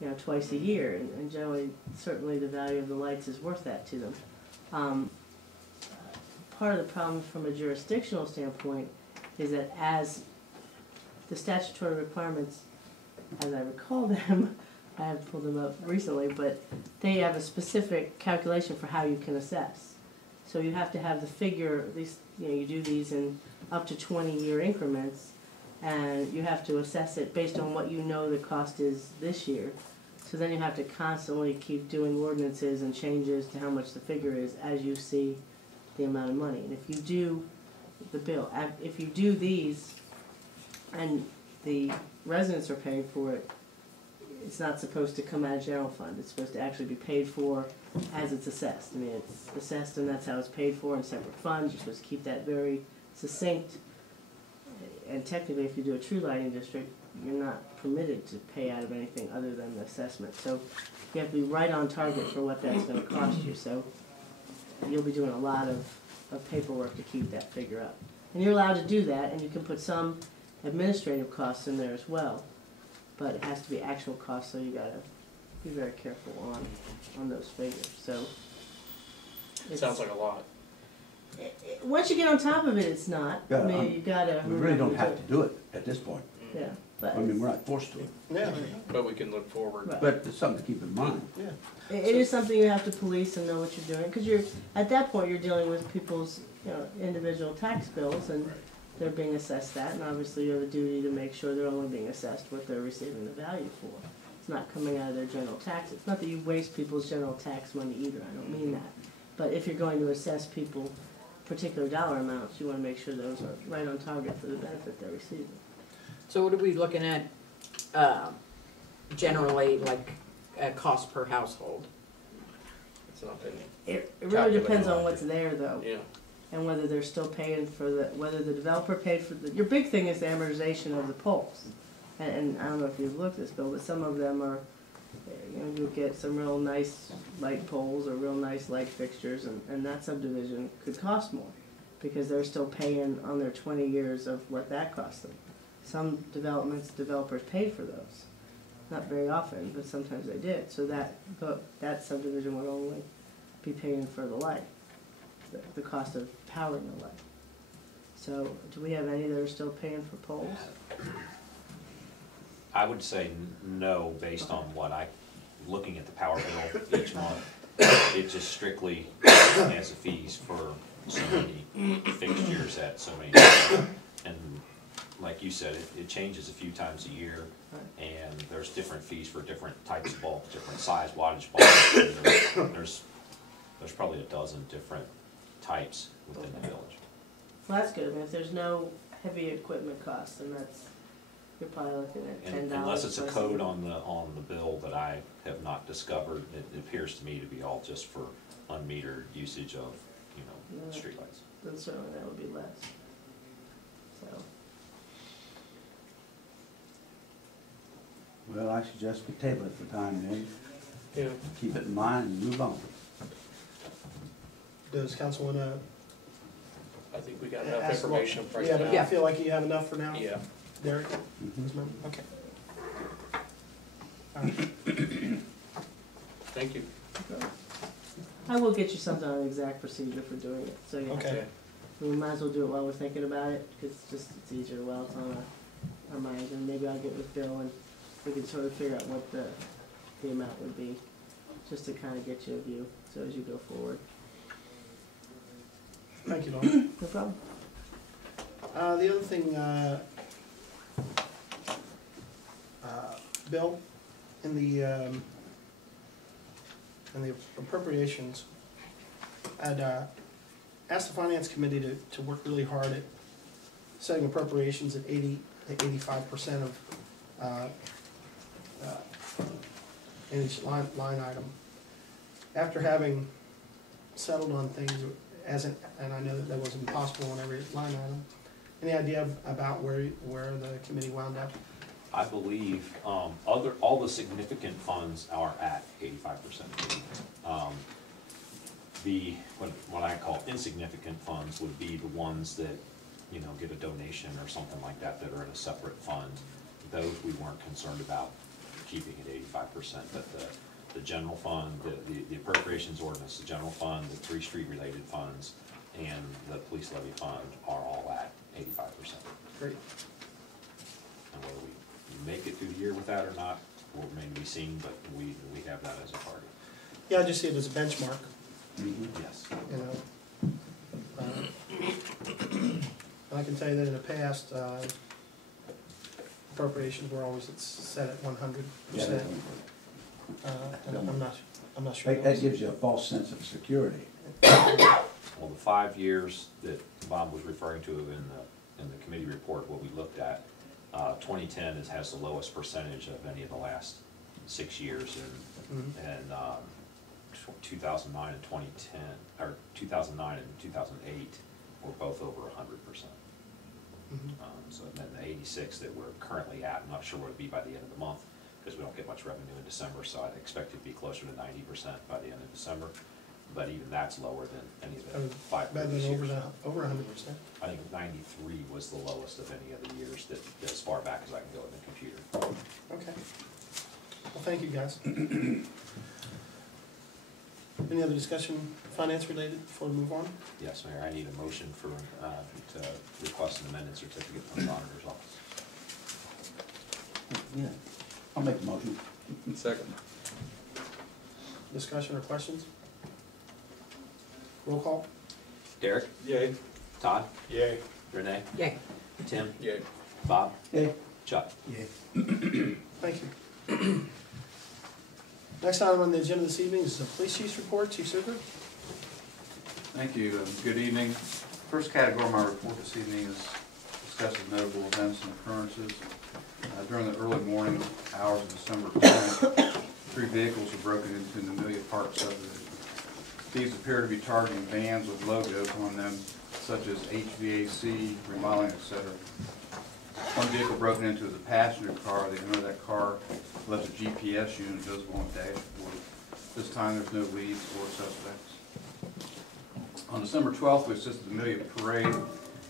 you know, twice a year, and generally, certainly the value of the lights is worth that to them. Part of the problem from a jurisdictional standpoint is that as the statutory requirements, as I recall them, I have pulled them up recently, but they have a specific calculation for how you can assess. So you have to have the figure, at least, you know, you do these in up to 20-year increments, and you have to assess it based on what you know the cost is this year. So then you have to constantly keep doing ordinances and changes to how much the figure is as you see the amount of money. And if you do the bill, if you do these and the residents are paying for it, it's not supposed to come out of general fund. It's supposed to actually be paid for as it's assessed. I mean, it's assessed and that's how it's paid for in separate funds. You're supposed to keep that very succinct. And technically, if you do a true lighting district, you're not permitted to pay out of anything other than the assessment. So you have to be right on target for what that's going to cost you. So you'll be doing a lot of paperwork to keep that figure up. And you're allowed to do that, and you can put some administrative costs in there as well. But it has to be actual costs, so you got to be very careful on those figures. So it sounds like a lot. Once you get on top of it, it's not. Yeah, I mean, you got to. We really don't have to do it at this point. Yeah, but I mean, we're not forced to it. Yeah, but we can look forward. Right. But it's something to keep in mind. Yeah. It is something you have to police and know what you're doing, because you're at that point you're dealing with people's, you know, individual tax bills, and they're being assessed that, and obviously you have a duty to make sure they're only being assessed what they're receiving the value for. It's not coming out of their general taxes. Not that you waste people's general tax money either. I don't mean that, but if you're going to assess people particular dollar amounts, you want to make sure those are right on target for the benefit they're receiving. So what are we looking at, generally, like, cost per household? It's not been It really depends on calculated. what's there, though, Yeah. and whether they're still paying for whether the developer paid for your big thing is the amortization of the poles. And I don't know if you've looked at this, Bill, but some of them are, you know, you'll get some real nice light poles or real nice light fixtures, and that subdivision could cost more because they're still paying on their 20 years of what that cost them. Some developers paid for those. Not very often, but sometimes they did. So that subdivision would only be paying for the light, the cost of powering the light. So do we have any that are still paying for poles? I would say no, based on what looking at the power bill each month. It just strictly has the fees for so many fixtures at so many times. And like you said, it changes a few times a year, and there's different fees for different types of bulbs, different size wattage bulbs. There's probably a dozen different types within the village. Well, that's good. I mean, if there's no heavy equipment costs, then you're probably looking at $10. Unless it's a code on the bill that I have not discovered, it appears to me to be all just for unmetered usage of, you know, streetlights. Then certainly that would be less. So. Well, I suggest we table it for time being. Yeah. Keep it in mind and move on. Does council want to? I think we got enough information right Yeah, now. but you feel like you have enough for now? Yeah. Derek? Mhm. Okay. All right. Thank you. I will get you something on the exact procedure for doing it. So you Okay. we might as well do it while we're thinking about it, because it's easier while it's on our minds. And maybe I'll get with Bill and we can sort of figure out what the amount would be, just to kind of get you a view, so as you go forward. Thank you, Don. No problem. The other thing, Bill, in the appropriations, I'd asked the finance committee to work really hard at setting appropriations at 80 to 85% of in each line item. After having settled on things, and I know that wasn't possible on every line item, any idea about where the committee wound up? I believe all the significant funds are at 85%. What I call insignificant funds would be the ones that, you know, get a donation or something like that that are in a separate fund. Those we weren't concerned about keeping it 85%, but the general fund, the appropriations ordinance, the general fund, the 3 street-related funds, and the police levy fund are all at 85%. Great. And whether we make it through the year with that or not will remain to be seen, but we have that as a target. Yeah, I just see it as a benchmark, Yes. you know. I can tell you that in the past, appropriations were always set at 100%. And I'm not sure. That gives you a false sense of security. Well, the 5 years that Bob was referring to in the committee report, what we looked at, 2010 has the lowest percentage of any of the last 6 years, and 2009 and 2010, or 2009 and 2008 were both over 100%. So then the 86 that we're currently at, I'm not sure what it'd be by the end of the month, because we don't get much revenue in December, so I'd expect it to be closer to 90% by the end of December. But even that's lower than any of the 5 Better previous than years. over 100%. I think 93 was the lowest of any of the years that, as far back as I can go in the computer. Okay. Well, thank you, guys. Any other discussion, finance related, before we move on? Yes, Mayor, I need a motion for, to request an amended certificate from the auditor's office. Yeah, I'll make the motion. Second. Discussion or questions? Roll call? Derek? Yay. Todd? Yay. Renee? Yay. Tim? Yay. Bob? Hey. Chuck? Thank you. Next item on the agenda this evening is the police chief's report. Chief Sugar? Thank you. Good evening. First category of my report this evening is discusses notable events and occurrences. During the early morning hours of December 10th, 3 vehicles were broken into in the Amelia Park subdivision. These appear to be targeting vans with logos on them, such as HVAC, remodeling, etc. One vehicle broken into is a passenger car. The owner of that car left a GPS unit visible on the dashboard. This time there's no leads or suspects. On December 12th, we assisted the Amelia Parade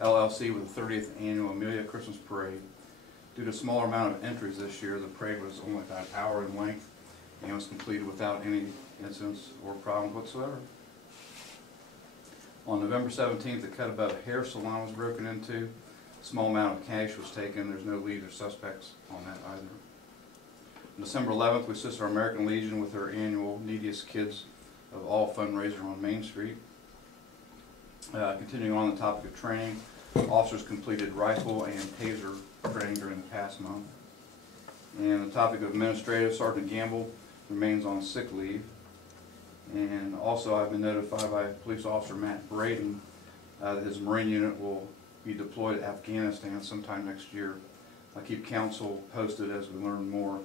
LLC with the 30th annual Amelia Christmas Parade. Due to a smaller amount of entries this year, the parade was only about an hour in length and was completed without any incidents or problems whatsoever. On November 17th, the Cut Above Hair Salon was broken into. A small amount of cash was taken. There's no leads or suspects on that either. On December 11th, we assisted our American Legion with their annual Neediest Kids of All fundraiser on Main Street. Continuing on the topic of training, officers completed rifle and taser training during the past month. And the topic of administrative, Sergeant Gamble remains on sick leave. And also I've been notified by Police Officer Matt Braden that his Marine unit will be deployed to Afghanistan sometime next year. I'll keep council posted as we learn more.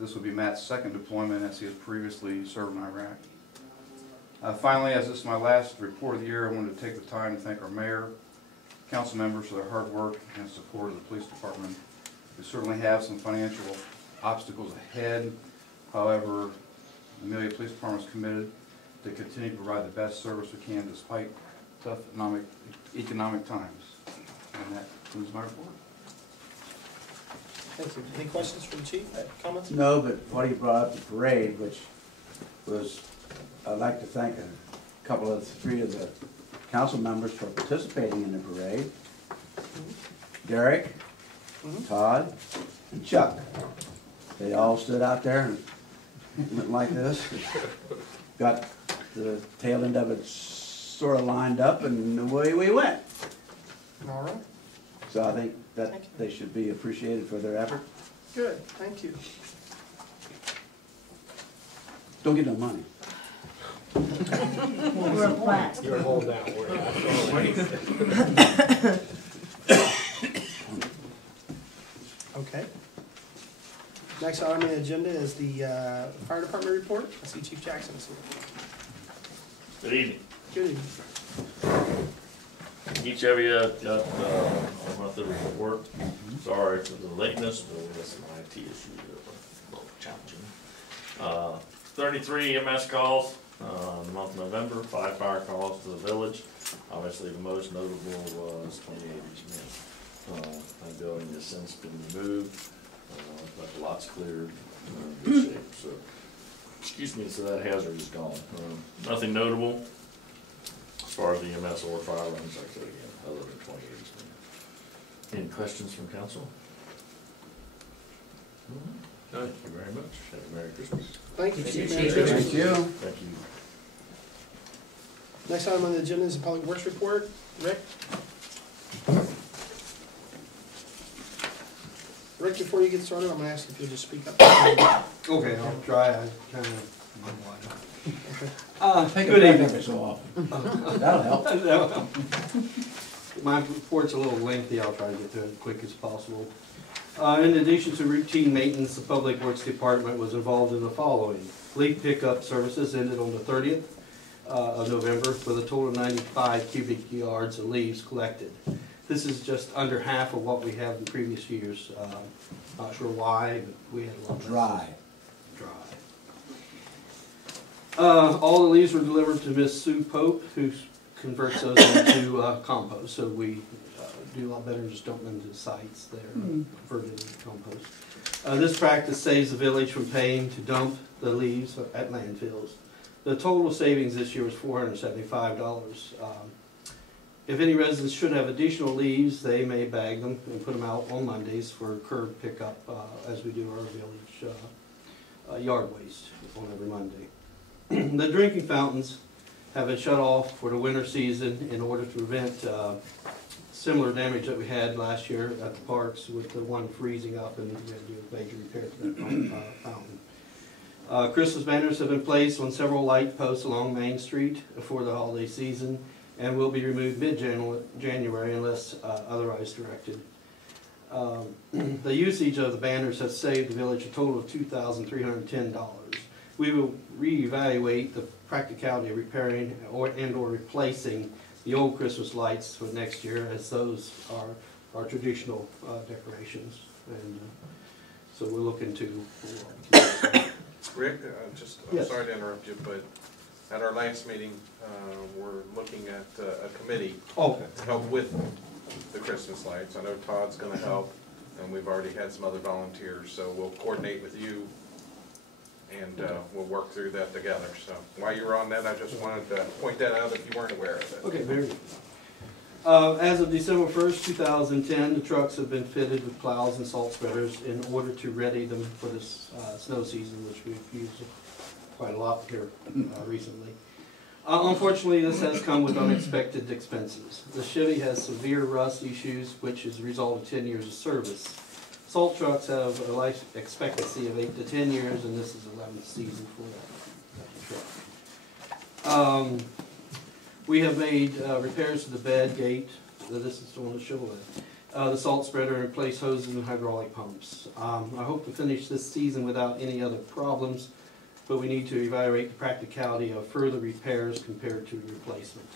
This will be Matt's second deployment, as he has previously served in Iraq. Finally, as this is my last report of the year, I wanted to take the time to thank our mayor, council members for their hard work and support of the police department. We certainly have some financial obstacles ahead. However, the Amelia Police Department is committed to continue to provide the best service we can despite tough economic times. And that concludes my report. Thank you. Any questions for the chief? Comments? No, but what he brought up the parade, which was, I'd like to thank a couple of 3 of the council members for participating in the parade. Derek, Todd, and Chuck. They all stood out there and went like this. Got the tail end of it sort of lined up, and away we went. All right. So I think Thank that you. they should be appreciated for their effort. Good. Thank you. Don't get no money. Or a plaque. You're holding out. Okay. Next item on the agenda is the fire department report. I see Chief Jackson is here. Good evening. Good evening. Each of you got a monthly report. Sorry for the lateness, but we had some IT issues that were a little challenging. 33 EMS calls in the month of November, 5 fire calls to the village. Obviously, the most notable was 28 East Main. That building has since been removed, but the lot's cleared. Good shape, so, excuse me, so that hazard is gone. Nothing notable as far as the EMS or fire runs like that again, other than 28. Any questions from council? Thank you very much. Have a Merry Christmas. Thank you. Thank Merry you. Christmas. Thank you. Thank you. Next item on the agenda is the Public Works Report. Rick? Rick, before you get started, I'm gonna ask if you'll just speak up. Okay, I'll try, I kind of. Take a Good break evening. every so often. That'll help. My report's a little lengthy, I'll try to get to it as quick as possible. In addition to routine maintenance, the Public Works Department was involved in the following. Leaf pickup services ended on the 30th of November with a total of 95 cubic yards of leaves collected. This is just under half of what we have in previous years. Not sure why, but we had a lot. Dry. All the leaves were delivered to Miss Sue Pope, who converts those into compost. So we do a lot better and just dump them to the sites there, converted into compost. This practice saves the village from paying to dump the leaves at landfills. The total savings this year was $475. If any residents should have additional leaves, they may bag them and put them out on Mondays for curb pickup, as we do our village yard waste on every Monday. The drinking fountains have been shut off for the winter season in order to prevent similar damage that we had last year at the parks with the one freezing up, and we had to do a major repair to that fountain. Christmas banners have been placed on several light posts along Main Street for the holiday season and will be removed mid-January unless otherwise directed. The usage of the banners has saved the village a total of $2,310. We will reevaluate the practicality of repairing or replacing the old Christmas lights for next year, as those are traditional decorations, and so we're looking to. Rick, I'm Yes. sorry to interrupt you, but at our last meeting, we're looking at a committee Okay. to help with the Christmas lights. I know Todd's gonna help, and we've already had some other volunteers, so we'll coordinate with you, and we'll work through that together. So while you were on that, I just wanted to point that out if you weren't aware of it. Okay, very good. As of December 1st, 2010, the trucks have been fitted with plows and salt spreaders in order to ready them for this snow season, which we've used quite a lot here recently. Unfortunately, this has come with unexpected expenses. The Chevy has severe rust issues, which is a result of 10 years of service. Salt trucks have a life expectancy of 8 to 10 years, and this is 11th season for that truck. We have made repairs to the bed gate. This is on the Chevrolet. The salt spreader, and replace hoses and hydraulic pumps. I hope to finish this season without any other problems, but we need to evaluate the practicality of further repairs compared to replacement.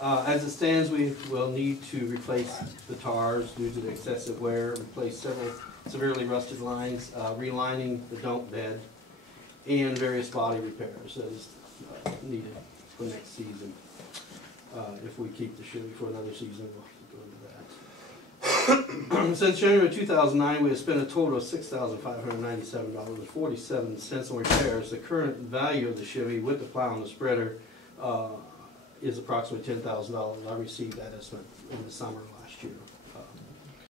As it stands, we will need to replace the tires due to the excessive wear, replace several severely rusted lines, relining the dump bed, and various body repairs that is needed for next season. If we keep the Chevy for another season, we'll have to go into that. Since January 2009, we have spent a total of $6,597.47 on repairs. The current value of the Chevy with the plow and the spreader is approximately $10,000. I received that estimate in the summer last year.